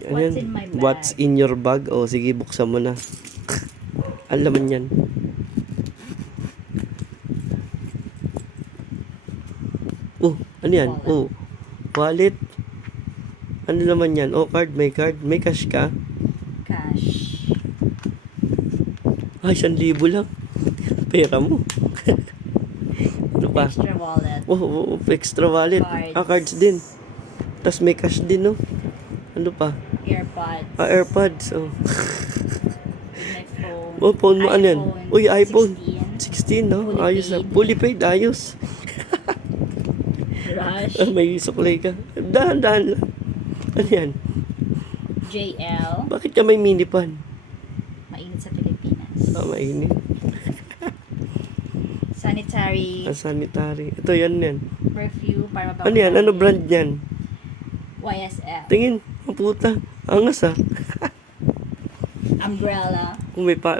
Ano What's yan? in my bag? What's in your bag? O, sige, buksan mo na. Ang laman yan. Oh, ano yan? Wallet. Oh, wallet. Ano naman yan? Oh, card. May card. May cash ka? Cash. Ay, 1,000 lang. Pera mo. Ano pa? Extra wallet. Oh, extra wallet. Cards. Cards din. Tapos may cash din, no? Ano pa? AirPods. AirPods. Oh. My phone. Oh, phone mo ano yan? Uy, iPhone. 16. 16, no? Fully Ayos na. paid. Fully paid, ayos. Rush. May suklay ka. Dahan-dahan lang. Ano yan? JL. Bakit ka may mini pan? Mainit sa Pilipinas. Mainit. Sanitary. Sanitary. Ito, yan. Perfume. Para Ano yan? Ano brand yan? YSL. Tingin. Ang puta. Angas ah. Umbrella.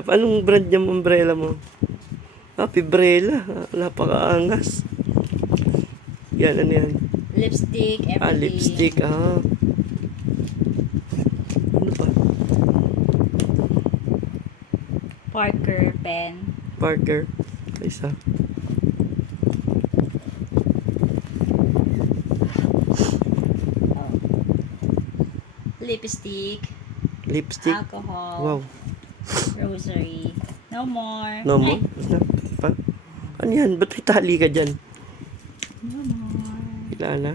Anong brand yung umbrella mo? Fibrella. Napakaangas. Yan, ano yan? Lipstick. Everything. Lipstick. Ano pa? Parker pen. Parker. Isa. Lipstick. Lipstick. Alcohol. Wow. Rosary. No more. No mo? Ano yan? Ba't may tali ka dyan? No more. Wala na.